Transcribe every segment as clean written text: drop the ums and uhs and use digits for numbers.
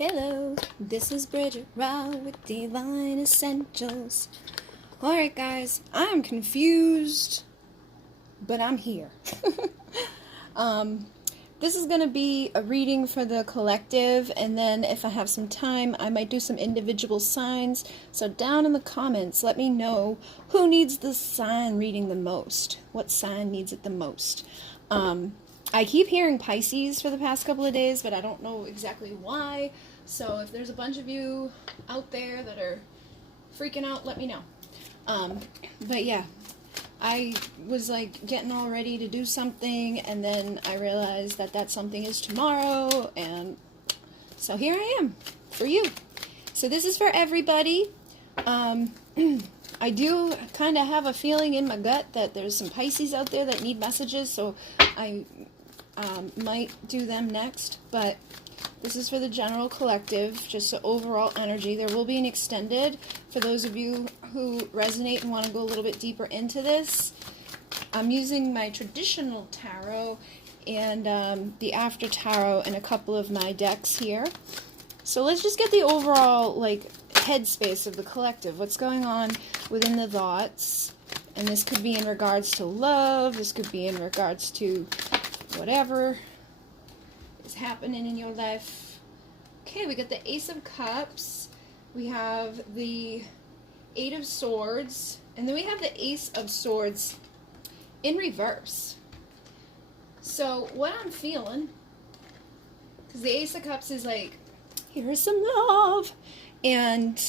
Hello, this is Bridget with Divine Essentials. Alright guys, I'm confused, but I'm here. This is going to be a reading for the collective, and then if I have some time, I might do some individual signs. So down in the comments, let me know who needs this sign reading the most. What sign needs it the most? I keep hearing Pisces for the past couple of days, but I don't know exactly why. So if there's a bunch of you out there that are freaking out, let me know. But yeah, I was like getting all ready to do something, and then I realized that that something is tomorrow, and so here I am for you. So this is for everybody. I do kind of have a feeling in my gut that there's some Pisces out there that need messages, so I might do them next, but this is for the general collective, just the overall energy. There will be an extended for those of you who resonate and want to go a little bit deeper into this. I'm using my traditional tarot and the after tarot and a couple of my decks here. So let's just get the overall like headspace of the collective. What's going on within the thoughts? And this could be in regards to love. This could be in regards to whatever is happening in your life. Okay, we got the Ace of Cups. We have the Eight of Swords. And then we have the Ace of Swords in reverse. So what I'm feeling, because the Ace of Cups is like, here's some love. And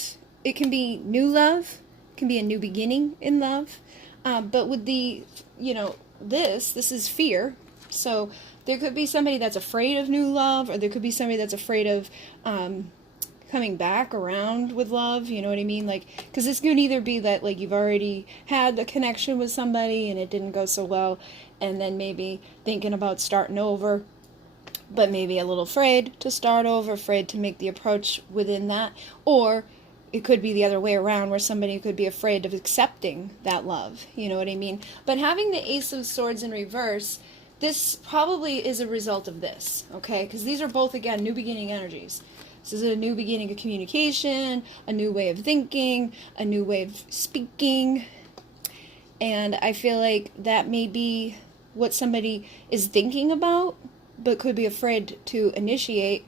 it can be new love. It can be a new beginning in love. But with the, this is fear. So there could be somebody that's afraid of new love, or there could be somebody that's afraid of coming back around with love, you know what I mean? Like, because this could either be that, like, you've already had a connection with somebody and it didn't go so well, and then maybe thinking about starting over, but maybe a little afraid to start over, afraid to make the approach within that, or it could be the other way around, where somebody could be afraid of accepting that love, you know what I mean? But having the Ace of Swords in reverse, this probably is a result of this, okay? Because these are both, again, new beginning energies. This is a new beginning of communication, a new way of thinking, a new way of speaking. And I feel like that may be what somebody is thinking about, but could be afraid to initiate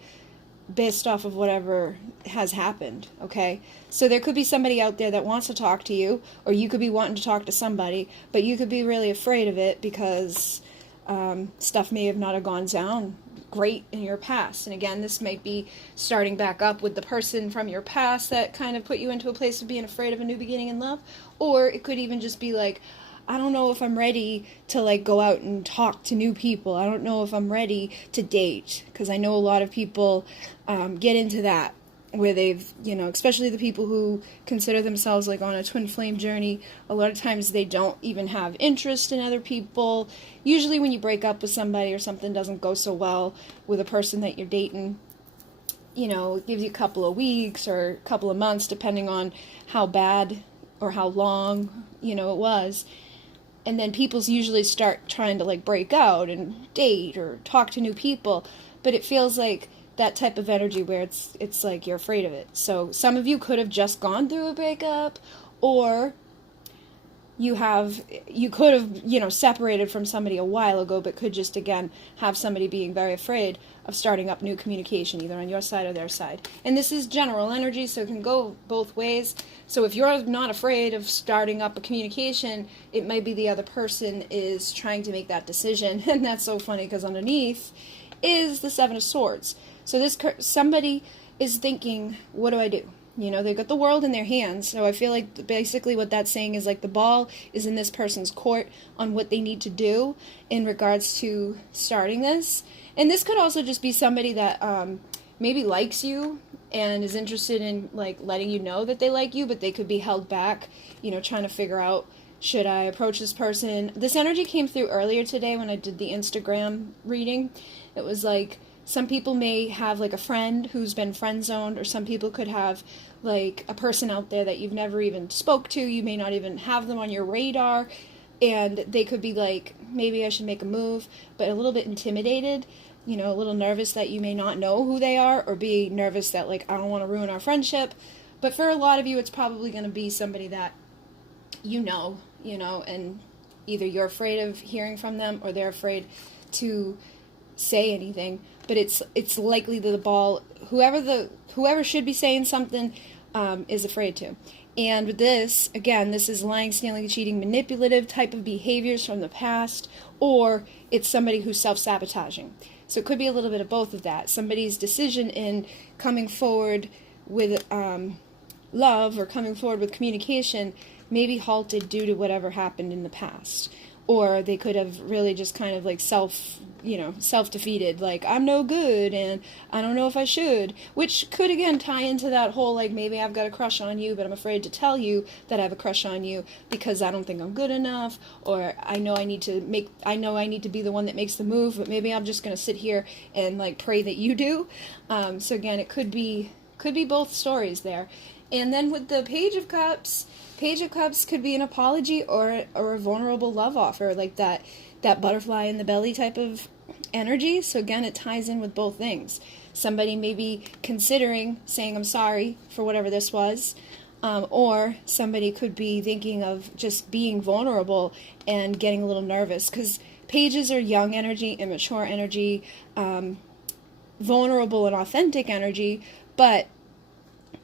based off of whatever has happened, okay? So there could be somebody out there that wants to talk to you, or you could be wanting to talk to somebody, but you could be really afraid of it because stuff may have not have gone down great in your past. And again, this might be starting back up with the person from your past that kind of put you into a place of being afraid of a new beginning in love. Or it could even just be like, I don't know if I'm ready to like go out and talk to new people. I don't know if I'm ready to date, because I know a lot of people get into that, where they've, especially the people who consider themselves like on a twin flame journey, a lot of times they don't even have interest in other people. Usually when you break up with somebody or something doesn't go so well with a person that you're dating, it gives you a couple of weeks or a couple of months, depending on how bad or how long, it was. And then people usually start trying to like break out and date or talk to new people, but it feels like that type of energy where it's like you're afraid of it. So some of you could have just gone through a breakup, or you could have, separated from somebody a while ago, but could just, again, have somebody being very afraid of starting up new communication, either on your side or their side. And this is general energy, so it can go both ways. So if you're not afraid of starting up a communication, it might be the other person is trying to make that decision. And that's so funny, because underneath is the Seven of Swords. So somebody is thinking, what do I do? They've got the world in their hands. So I feel like basically what that's saying is like the ball is in this person's court on what they need to do in regards to starting this. And this could also just be somebody that maybe likes you and is interested in like letting you know that they like you, but they could be held back, trying to figure out, should I approach this person? This energy came through earlier today when I did the Instagram reading. It was like, some people may have like a friend who's been friend zoned, or some people could have like a person out there that you've never even spoke to. You may not even have them on your radar, and they could be like, maybe I should make a move, but a little bit intimidated you know, a little nervous that you may not know who they are, or be nervous that, like, I don't want to ruin our friendship. But for a lot of you, it's probably going to be somebody that you know, and either you're afraid of hearing from them or they're afraid to say anything. But it's likely that the ball, whoever should be saying something, is afraid to. And with this, again, this is lying, stealing, cheating, manipulative type of behaviors from the past, or it's somebody who's self-sabotaging. So it could be a little bit of both of that. Somebody's decision in coming forward with love or coming forward with communication may be halted due to whatever happened in the past. Or they could have really just kind of like self-defeated, like, I'm no good and I don't know if I should, which could again tie into that whole, like, maybe I've got a crush on you, but I'm afraid to tell you that I have a crush on you because I don't think I'm good enough, or I know I need to be the one that makes the move, but maybe I'm just going to sit here and, like, pray that you do. So again, it could be both stories there. And then with the Page of Cups could be an apology or a vulnerable love offer, like that butterfly in the belly type of energy. So again, it ties in with both things. Somebody may be considering saying, I'm sorry for whatever this was, or somebody could be thinking of just being vulnerable and getting a little nervous, because pages are young energy, immature energy, vulnerable and authentic energy, but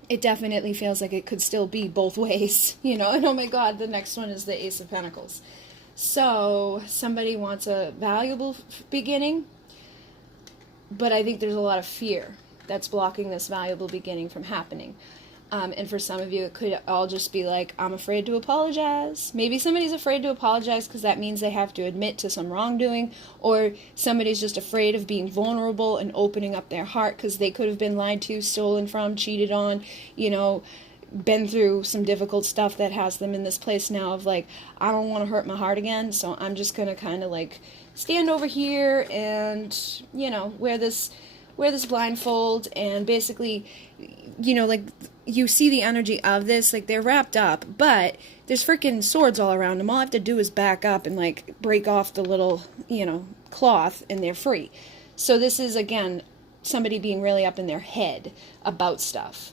it definitely feels like it could still be both ways, and oh my God, the next one is the Ace of Pentacles. So somebody wants a valuable beginning, but I think there's a lot of fear that's blocking this valuable beginning from happening. And for some of you, it could all just be like, I'm afraid to apologize. Maybe somebody's afraid to apologize because that means they have to admit to some wrongdoing, or somebody's just afraid of being vulnerable and opening up their heart because they could have been lied to, stolen from, cheated on, been through some difficult stuff that has them in this place now of like, I don't want to hurt my heart again, so I'm just going to kind of like stand over here and, wear this blindfold and basically, like, you see the energy of this, like, they're wrapped up, but there's freaking swords all around them. All I have to do is back up and, like, break off the little, cloth, and they're free. So this is, again, somebody being really up in their head about stuff.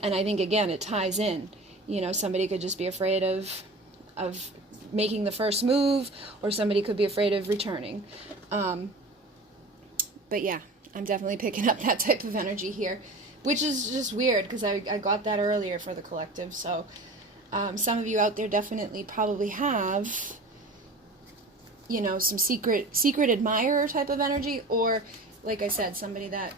And I think, again, it ties in. Somebody could just be afraid of making the first move, or somebody could be afraid of returning. But yeah, I'm definitely picking up that type of energy here, which is just weird because I got that earlier for the collective. So some of you out there definitely probably have, some secret admirer type of energy, or, like I said, somebody that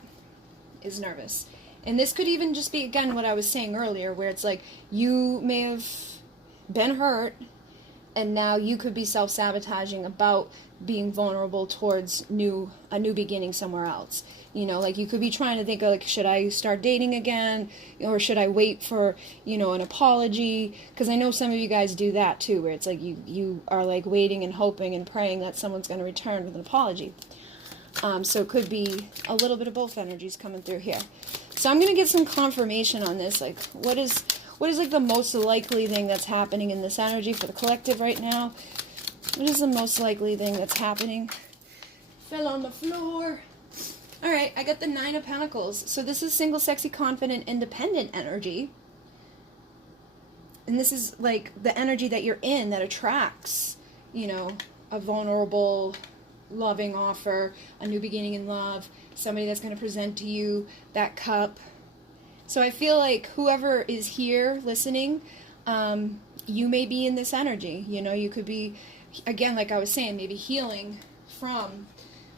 is nervous. And this could even just be, again, what I was saying earlier, where it's like you may have been hurt, and now you could be self-sabotaging about being vulnerable towards a new beginning somewhere else. Like, you could be trying to think of, like, should I start dating again, or should I wait for, an apology? Because I know some of you guys do that too, where it's like you are like waiting and hoping and praying that someone's going to return with an apology. So it could be a little bit of both energies coming through here. So I'm going to get some confirmation on this, like, what is like the most likely thing that's happening in this energy for the collective right now? What is the most likely thing that's happening? Fell on the floor. All right, I got the Nine of Pentacles. So this is single, sexy, confident, independent energy. And this is like the energy that you're in that attracts, a vulnerable, loving offer, a new beginning in love, somebody that's going to present to you that cup. So I feel like whoever is here listening, you may be in this energy. You could be, again, like I was saying, maybe healing from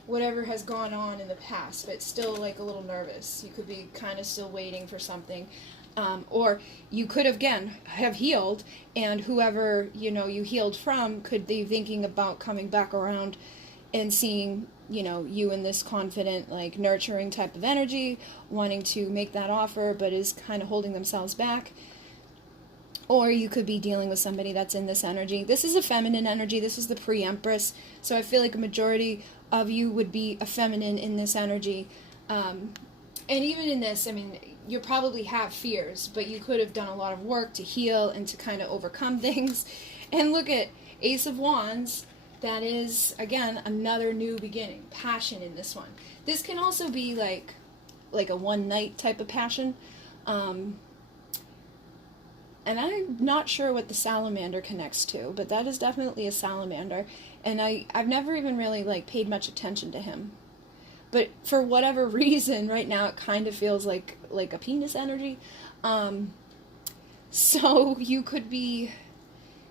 whatever has gone on in the past, but still like a little nervous. You could be kind of still waiting for something. Or you could, again, have healed, and whoever, you healed from could be thinking about coming back around and seeing, you in this confident, like, nurturing type of energy, wanting to make that offer, but is kind of holding themselves back. Or you could be dealing with somebody that's in this energy. This is a feminine energy. This is the pre-empress. So I feel like a majority of you would be a feminine in this energy. And even in this, I mean, you probably have fears, but you could have done a lot of work to heal and to kind of overcome things. And look at Ace of Wands, that is, again, another new beginning. Passion in this one. This can also be like a one-night type of passion. And I'm not sure what the salamander connects to, but that is definitely a salamander. And I've never even really like paid much attention to him. But for whatever reason, right now it kind of feels like a penis energy. So you could be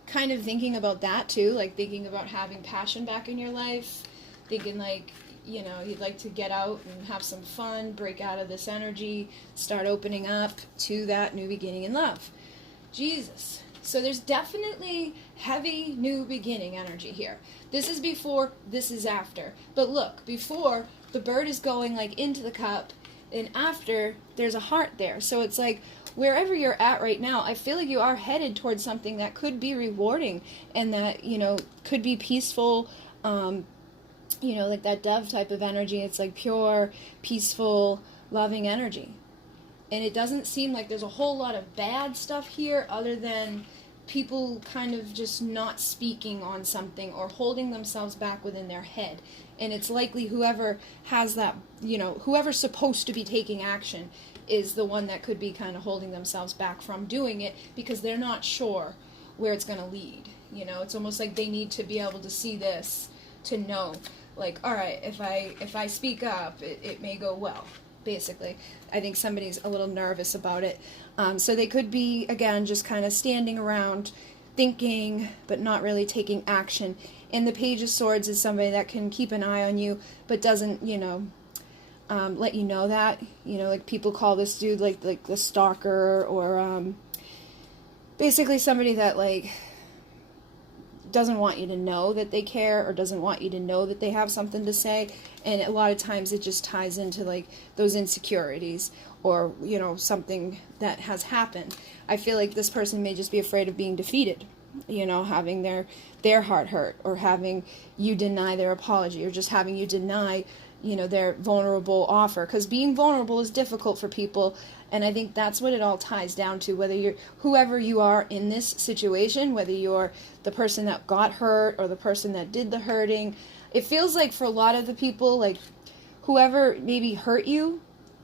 kind of thinking about that too, like thinking about having passion back in your life, thinking like, you know, you'd like to get out and have some fun, break out of this energy, start opening up to that new beginning in love. Jesus. So there's definitely heavy new beginning energy here. This is before, this is after. But look, before, the bird is going like into the cup, and after, there's a heart there. So it's like, wherever you're at right now, I feel like you are headed towards something that could be rewarding and that, you know, could be peaceful, you know, like that dove type of energy. It's like pure, peaceful, loving energy. And it doesn't seem like there's a whole lot of bad stuff here other than people kind of just not speaking on something or holding themselves back within their head. And it's likely whoever has that, you know, whoever's supposed to be taking action is the one that could be kind of holding themselves back from doing it because they're not sure where it's going to lead. You know, it's almost like they need to be able to see this to know, like, all right, if I speak up, it may go well. Basically, I think somebody's a little nervous about it. So they could be, again, just kind of standing around thinking, but not really taking action. And the Page of Swords is somebody that can keep an eye on you, but doesn't, you know, let you know that. You know, like people call this dude like the stalker, or basically somebody that like doesn't want you to know that they care or doesn't want you to know that they have something to say. And a lot of times it just ties into like those insecurities or, you know, something that has happened. I feel like this person may just be afraid of being defeated, you know, having their heart hurt, or having you deny their apology, or just having you deny, you know, their vulnerable offer, because being vulnerable is difficult for people. And I think that's what it all ties down to, whether you're, whoever you are in this situation, whether you're the person that got hurt or the person that did the hurting. It feels like for a lot of the people, like whoever maybe hurt you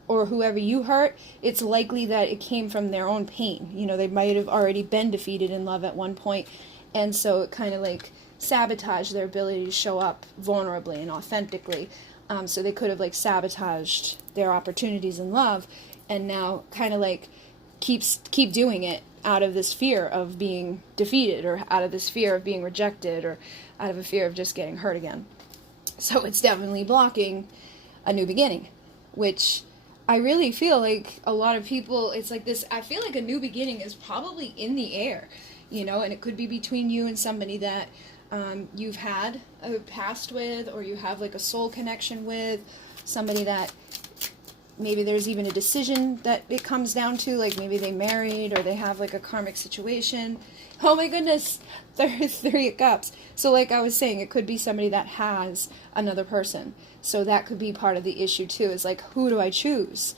or whoever you hurt, it's likely that it came from their own pain. You know, they might have already been defeated in love at one point, and so it kind of like sabotaged their ability to show up vulnerably and authentically. So they could have like sabotaged their opportunities in love, and now kind of like keep doing it out of this fear of being defeated, or out of this fear of being rejected, or out of a fear of just getting hurt again. So it's definitely blocking a new beginning, which I really feel like a lot of people, it's like this, I feel like a new beginning is probably in the air, you know, and it could be between you and somebody that you've had a past with, or you have like a soul connection with, somebody that maybe there's even a decision that it comes down to, like maybe they married or they have like a karmic situation. Oh my goodness, there's 3 of Cups. So like I was saying, it could be somebody that has another person. So that could be part of the issue too, is like, who do I choose?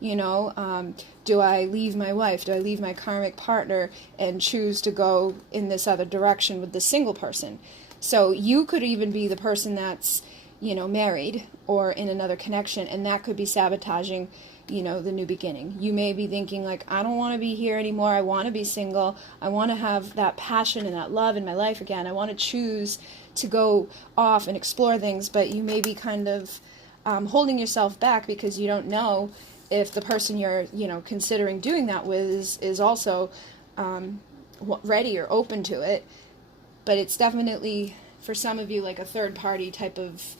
You know, do I leave my wife? Do I leave my karmic partner and choose to go in this other direction with the single person? So you could even be the person that's, you know, married or in another connection, and that could be sabotaging, you know, the new beginning. You may be thinking like, I don't want to be here anymore. I want to be single. I want to have that passion and that love in my life again. I want to choose to go off and explore things, but you may be kind of holding yourself back because you don't know if the person you're, you know, considering doing that with is also ready or open to it. But it's definitely, for some of you, like a third party type of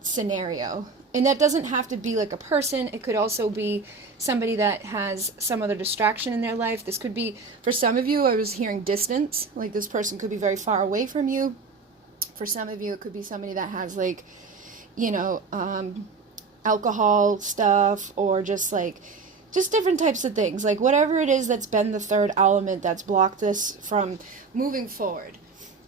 scenario. And that doesn't have to be like a person. It could also be somebody that has some other distraction in their life. This could be, for some of you, I was hearing distance. Like this person could be very far away from you. For some of you, it could be somebody that has like, you know, alcohol stuff, or just different types of things. Like whatever it is that's been the third element that's blocked this from moving forward.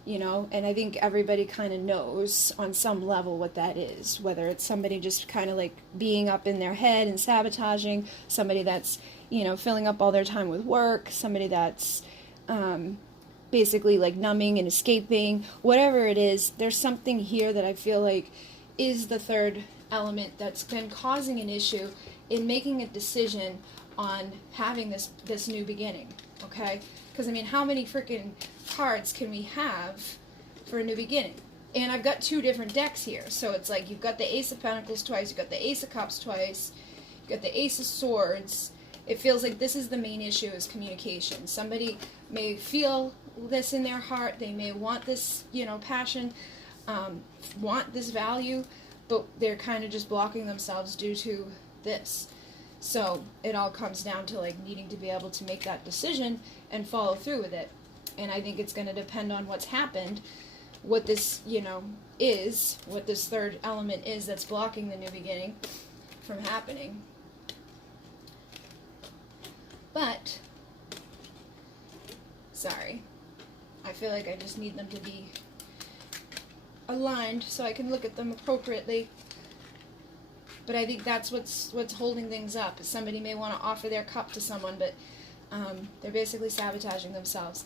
You know, and I think everybody kind of knows on some level what that is, whether it's somebody just kind of like being up in their head and sabotaging, somebody that's, you know, filling up all their time with work, somebody that's basically like numbing and escaping, whatever it is, there's something here that I feel like is the third element that's been causing an issue in making a decision on having this new beginning, okay? Because, I mean, how many freaking cards can we have for a new beginning? And I've got two different decks here. So it's like you've got the Ace of Pentacles twice, you've got the Ace of Cups twice, you've got the Ace of Swords. It feels like this is the main issue, is communication. Somebody may feel this in their heart. They may want this, you know, passion, want this value, but they're kind of just blocking themselves due to this. So it all comes down to like needing to be able to make that decision and follow through with it. And I think it's going to depend on what's happened, what this, you know, is, what this third element is that's blocking the new beginning from happening. But, sorry, I feel like I just need them to be aligned so I can look at them appropriately. But I think that's what's holding things up. Somebody may want to offer their cup to someone, but they're basically sabotaging themselves.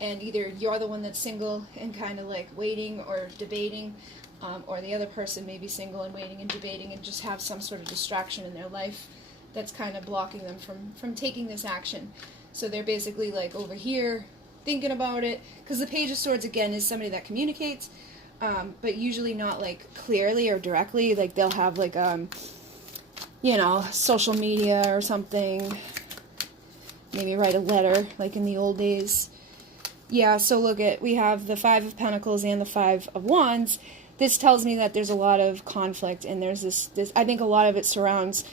And either you're the one that's single and kind of like waiting or debating, or the other person may be single and waiting and debating and just have some sort of distraction in their life that's kind of blocking them from taking this action. So they're basically like over here thinking about it, because the Page of Swords again is somebody that communicates, but usually not like clearly or directly. Like they'll have like you know, social media or something, maybe write a letter like in the old days. Yeah, so look at, we have the Five of Pentacles and the Five of Wands. This tells me that there's a lot of conflict, and there's this I think a lot of it surrounds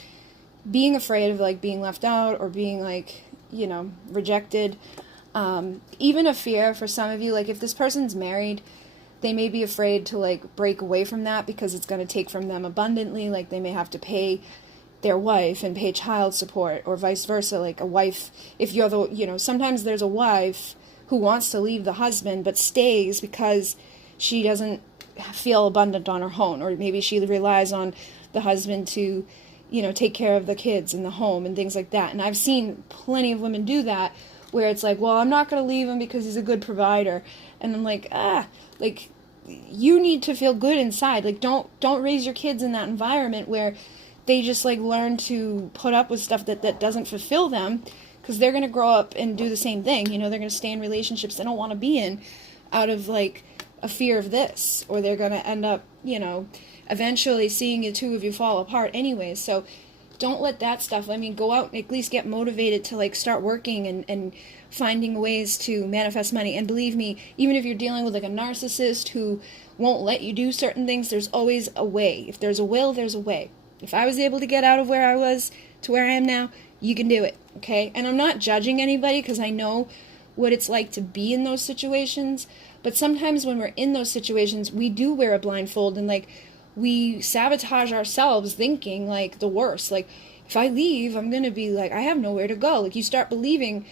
being afraid of like being left out or being like, you know, rejected. Even a fear for some of you, like if this person's married, they may be afraid to like break away from that because it's going to take from them abundantly. Like they may have to pay their wife and pay child support, or vice versa. Like a wife, if you're the, you know, sometimes there's a wife who wants to leave the husband but stays because she doesn't feel abundant on her own, or maybe she relies on the husband to, you know, take care of the kids in the home and things like that. And I've seen plenty of women do that, where it's like, well, I'm not going to leave him because he's a good provider. And I'm like, like, you need to feel good inside. Like, don't raise your kids in that environment where they just like learn to put up with stuff that doesn't fulfill them, because they're going to grow up and do the same thing. You know, they're going to stay in relationships they don't want to be in out of like a fear of this, or they're going to end up, you know, eventually seeing the two of you fall apart anyways. So don't let that stuff, I mean, go out and at least get motivated to like start working and finding ways to manifest money. And believe me, even if you're dealing with like a narcissist who won't let you do certain things, there's always a way. If there's a will, there's a way. If I was able to get out of where I was to where I am now, you can do it, okay? And I'm not judging anybody, because I know what it's like to be in those situations. But sometimes when we're in those situations, we do wear a blindfold, and like we sabotage ourselves thinking like the worst. Like, if I leave, I'm going to be like, I have nowhere to go. Like, you start believing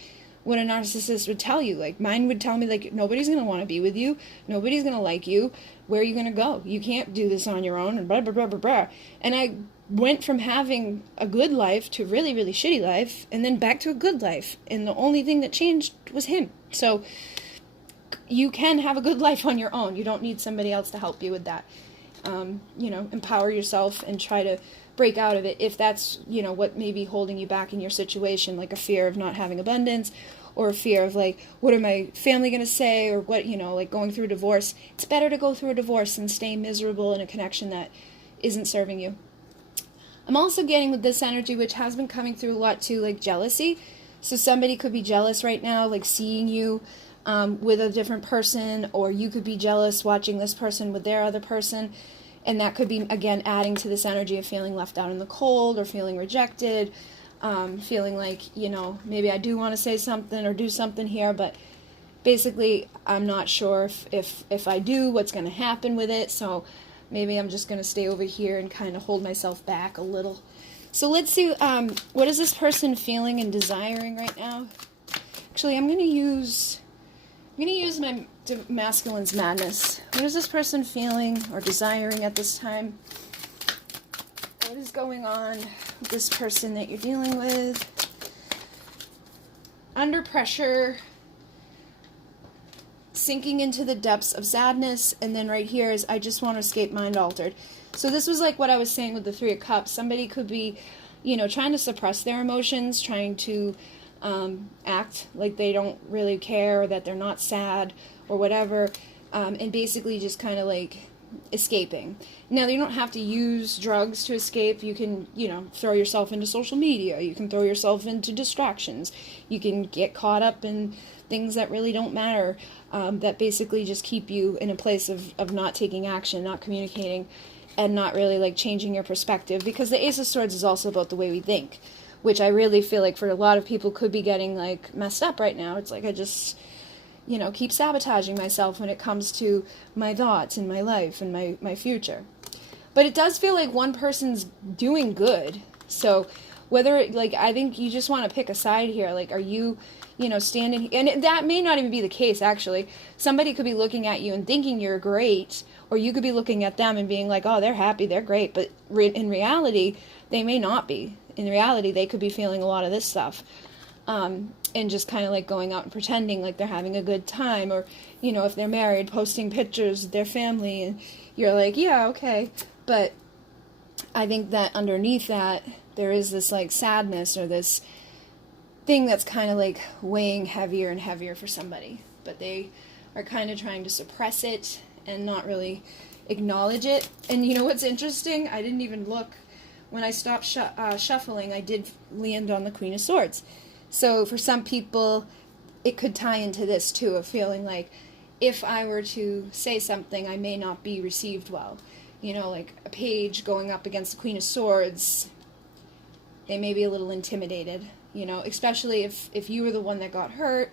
what a narcissist would tell you. Like, mine would tell me, like, nobody's going to want to be with you. Nobody's going to like you. Where are you going to go? You can't do this on your own, and blah, blah, blah, blah, blah. And I went from having a good life to a really, really shitty life, and then back to a good life. And the only thing that changed was him. So you can have a good life on your own. You don't need somebody else to help you with that. You know, empower yourself and try to break out of it if that's, you know, what may be holding you back in your situation, like a fear of not having abundance, or a fear of like, what are my family going to say, or what, you know, like going through a divorce. It's better to go through a divorce than stay miserable in a connection that isn't serving you. I'm also getting with this energy, which has been coming through a lot too, like jealousy. So somebody could be jealous right now, like seeing you with a different person, or you could be jealous watching this person with their other person. And that could be, again, adding to this energy of feeling left out in the cold, or feeling rejected, feeling like, you know, maybe I do want to say something or do something here, but basically I'm not sure if I do, what's going to happen with it. So maybe I'm just going to stay over here and kind of hold myself back a little. So let's see, what is this person feeling and desiring right now? Actually, I'm going to use my masculine's madness. What is this person feeling or desiring at this time? What is going on with this person that you're dealing with? Under pressure. sinking into the depths of sadness, and then right here is I just want to escape, mind altered. So this was like what I was saying with the Three of Cups. Somebody could be, you know, trying to suppress their emotions, trying to act like they don't really care, or that they're not sad, or whatever, and basically just kind of like escaping. Now, you don't have to use drugs to escape. You can, you know, throw yourself into social media. You can throw yourself into distractions. You can get caught up in things that really don't matter, that basically just keep you in a place of not taking action, not communicating, and not really like changing your perspective, because the Ace of Swords is also about the way we think, which I really feel like for a lot of people could be getting like messed up right now. It's like I just, you know, keep sabotaging myself when it comes to my thoughts and my life and my future. But it does feel like one person's doing good. So whether, like, I think you just want to pick a side here. Like, are you, you know, standing, and that may not even be the case, actually. Somebody could be looking at you and thinking you're great, or you could be looking at them and being like, oh, they're happy, they're great. But in reality, they may not be. In reality, they could be feeling a lot of this stuff. And just kind of like going out and pretending like they're having a good time, or, you know, if they're married, posting pictures of their family, and you're like, yeah, okay. But I think that underneath that, there is this like sadness, or this thing that's kind of like weighing heavier and heavier for somebody. But they are kind of trying to suppress it and not really acknowledge it. And you know what's interesting? I didn't even look. When I stopped shuffling, I did land on the Queen of Swords. So for some people, it could tie into this too, of feeling like if I were to say something, I may not be received well. You know, like a page going up against the Queen of Swords, they may be a little intimidated, you know, especially if you were the one that got hurt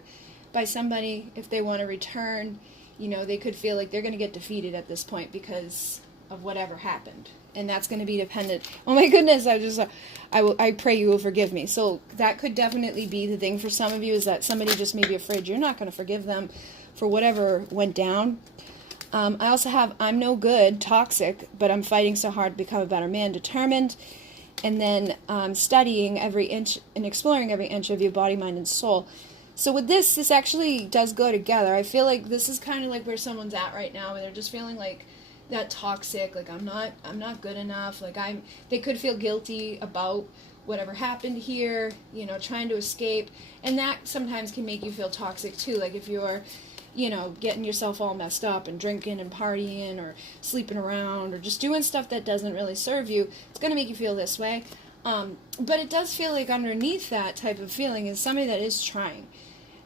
by somebody. If they want to return, you know, they could feel like they're going to get defeated at this point because of whatever happened. And that's going to be dependent. Oh my goodness, I pray you will forgive me. So that could definitely be the thing for some of you, is that somebody just may be afraid you're not going to forgive them for whatever went down. I also have, I'm no good, toxic, but I'm fighting so hard to become a better man, determined. And then studying every inch and exploring every inch of your body, mind, and soul. So with this actually does go together. I feel like this is kind of like where someone's at right now, and they're just feeling like that toxic, like I'm not good enough, like they could feel guilty about whatever happened here, you know, trying to escape. And that sometimes can make you feel toxic too, like if you're, you know, getting yourself all messed up and drinking and partying or sleeping around or just doing stuff that doesn't really serve you, it's going to make you feel this way. But it does feel like underneath that type of feeling is somebody that is trying.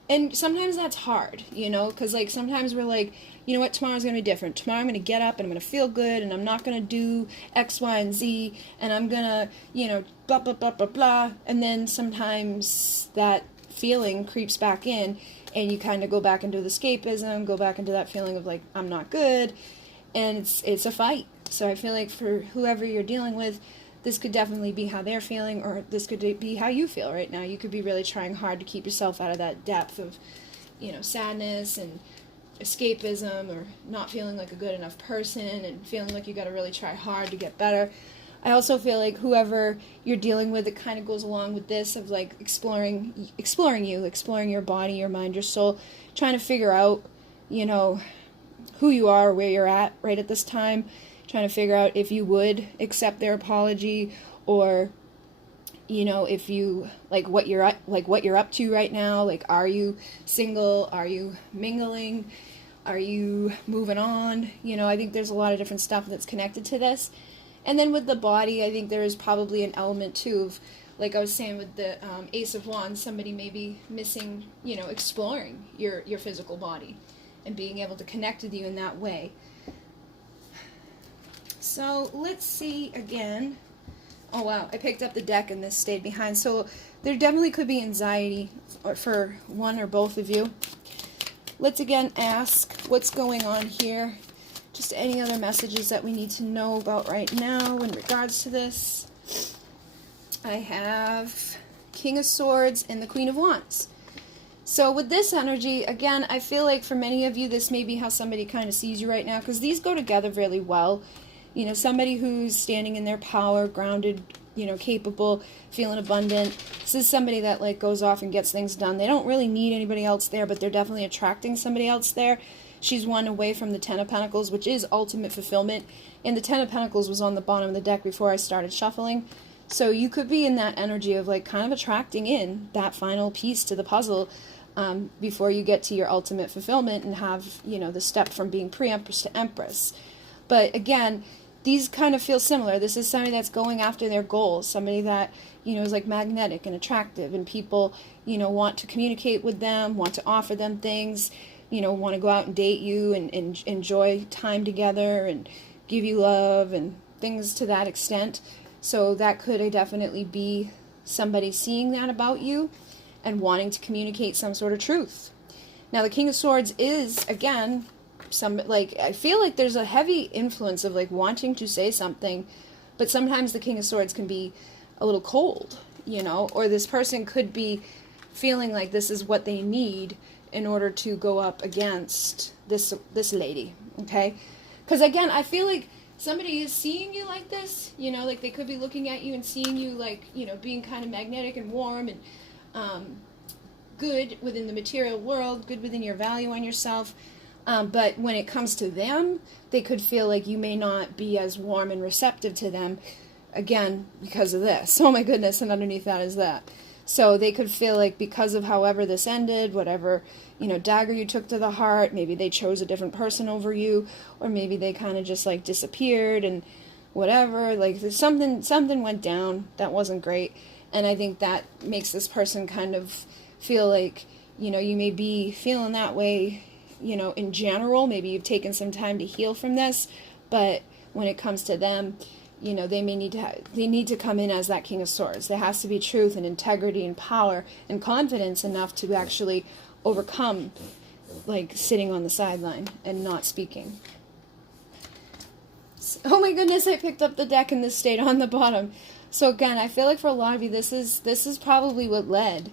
And sometimes that's hard, you know, because like sometimes we're like, you know what, tomorrow's going to be different. Tomorrow I'm going to get up and I'm going to feel good, and I'm not going to do X, Y, and Z, and I'm going to, you know, blah, blah, blah, blah, blah. And then sometimes that feeling creeps back in, and you kind of go back into the escapism, go back into that feeling of like, I'm not good, and it's a fight. So I feel like for whoever you're dealing with, this could definitely be how they're feeling, or this could be how you feel right now. You could be really trying hard to keep yourself out of that depth of, you know, sadness and escapism, or not feeling like a good enough person and feeling like you got to really try hard to get better. I also feel like whoever you're dealing with, it kind of goes along with this of like exploring your body, your mind, your soul, trying to figure out, you know, who you are, where you're at right at this time, trying to figure out if you would accept their apology, or, you know, if you like what you're up to right now. Like, are you single? Are you mingling? Are you moving on? You know, I think there's a lot of different stuff that's connected to this. And then with the body, I think there is probably an element too of, like I was saying with the Ace of Wands, somebody may be missing, you know, exploring your physical body and being able to connect with you in that way. So let's see again. Oh wow, I picked up the deck and this stayed behind. So there definitely could be anxiety for one or both of you. Let's again ask what's going on here. Just any other messages that we need to know about right now in regards to this. I have King of Swords and the Queen of Wands. So with this energy, again, I feel like for many of you, this may be how somebody kind of sees you right now, because these go together really well. You know, somebody who's standing in their power, grounded, capable, feeling abundant. This is somebody that like goes off and gets things done. They don't really need anybody else there, but they're definitely attracting somebody else there. She's one away from the Ten of Pentacles, which is ultimate fulfillment. And the Ten of Pentacles was on the bottom of the deck before I started shuffling. So you could be in that energy of like kind of attracting in that final piece to the puzzle before you get to your ultimate fulfillment and have, the step from being pre-empress to empress. But again, these kind of feel similar. This is somebody that's going after their goals, somebody that, is like magnetic and attractive, and people, want to communicate with them, want to offer them things, want to go out and date you and enjoy time together and give you love and things to that extent. So that could definitely be somebody seeing that about you and wanting to communicate some sort of truth. Now, the King of Swords is, again, I feel like there's a heavy influence of like wanting to say something, but sometimes the King of Swords can be a little cold, or this person could be feeling like this is what they need in order to go up against this lady, okay? Because again, I feel like somebody is seeing you like this, like they could be looking at you and seeing you like, being kind of magnetic and warm and good within the material world, good within your value on yourself. But when it comes to them, they could feel like you may not be as warm and receptive to them, again, because of this. Oh my goodness, and underneath that is that. So they could feel like because of however this ended, whatever, dagger you took to the heart, maybe they chose a different person over you, or maybe they kind of just like disappeared and whatever, like something went down that wasn't great. And I think that makes this person kind of feel like, you may be feeling that way, in general. Maybe you've taken some time to heal from this, but when it comes to them, they may need to come in as that King of Swords. There has to be truth and integrity and power and confidence enough to actually overcome, like, sitting on the sideline and not speaking. Oh my goodness, I picked up the deck and this stayed on the bottom. So again, I feel like for a lot of you, this is probably what led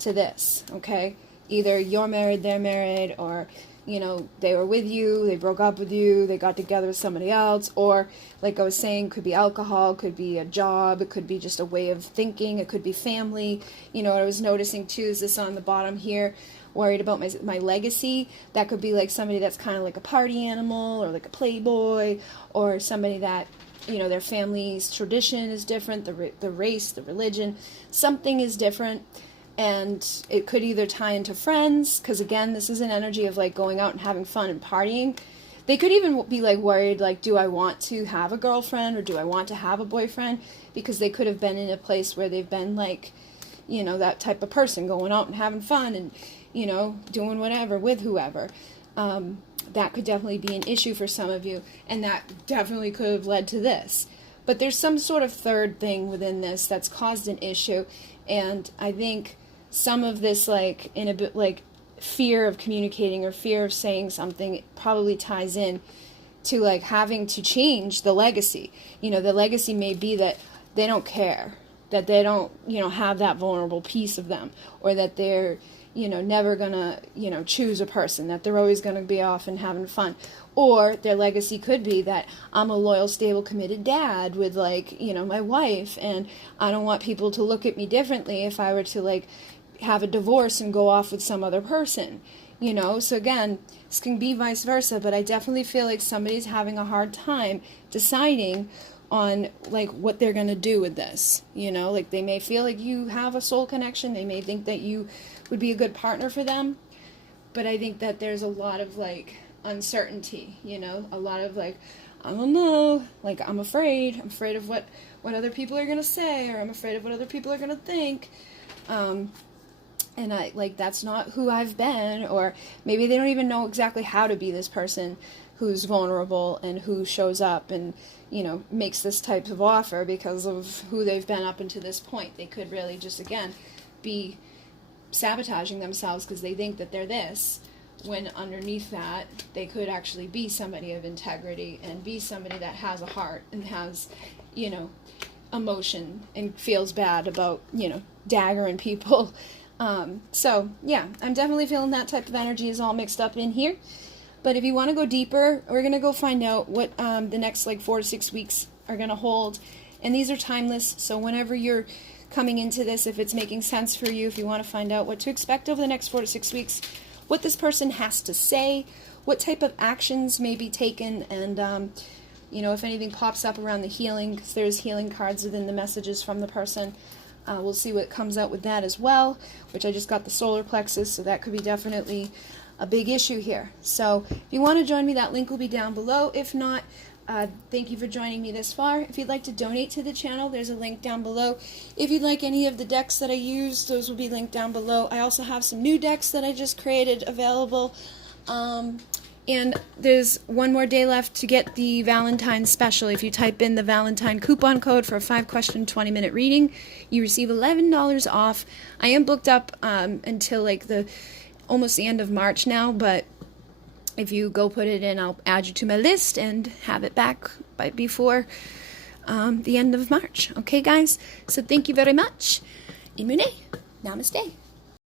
to this, okay? Either you're married, they're married, or, they were with you, they broke up with you, they got together with somebody else, or, like I was saying, could be alcohol, could be a job, it could be just a way of thinking, it could be family. What I was noticing too is this on the bottom here, worried about my legacy. That could be like somebody that's kind of like a party animal, or like a playboy, or somebody that, their family's tradition is different, the race, the religion, something is different. And it could either tie into friends, because again, this is an energy of like going out and having fun and partying. They could even be like worried, like, do I want to have a girlfriend or do I want to have a boyfriend? Because they could have been in a place where they've been like, that type of person, going out and having fun and, doing whatever with whoever. That could definitely be an issue for some of you, and that definitely could have led to this. But there's some sort of third thing within this that's caused an issue, and I think some of this, like, in a bit, like, fear of communicating or fear of saying something, it probably ties in to, like, having to change the legacy. The legacy may be that they don't care, that they don't, have that vulnerable piece of them, or that they're, never gonna, choose a person, that they're always gonna be off and having fun. Or their legacy could be that I'm a loyal, stable, committed dad with, like, my wife, and I don't want people to look at me differently if I were to, like, have a divorce and go off with some other person, So again, this can be vice versa, but I definitely feel like somebody's having a hard time deciding on, like, what they're going to do with this, Like, they may feel like you have a soul connection, they may think that you would be a good partner for them, but I think that there's a lot of, like, uncertainty, a lot of, like, I don't know, like, I'm afraid of what other people are going to say, or I'm afraid of what other people are going to think, and I, like, that's not who I've been, or maybe they don't even know exactly how to be this person who's vulnerable and who shows up and, makes this type of offer because of who they've been up until this point. They could really just, again, be sabotaging themselves because they think that they're this, when underneath that, they could actually be somebody of integrity and be somebody that has a heart and has, emotion and feels bad about, daggering people. So, yeah, I'm definitely feeling that type of energy is all mixed up in here. But if you want to go deeper, we're going to go find out what the next, like, 4 to 6 weeks are going to hold. And these are timeless, so whenever you're coming into this, if it's making sense for you, if you want to find out what to expect over the next 4 to 6 weeks, what this person has to say, what type of actions may be taken, and you know, if anything pops up around the healing, because there's healing cards within the messages from the person. We'll see what comes out with that as well, which I just got the solar plexus, so that could be definitely a big issue here. So if you want to join me, that link will be down below. If not, thank you for joining me this far. If you'd like to donate to the channel, there's a link down below. If you'd like any of the decks that I use, those will be linked down below. I also have some new decks that I just created available. And there's one more day left to get the Valentine special. If you type in the Valentine coupon code for a 5-question, 20-minute reading, you receive $11 off. I am booked up until like almost the end of March now, but if you go put it in, I'll add you to my list and have it back before the end of March. Okay, guys? So thank you very much. Imune. Namaste.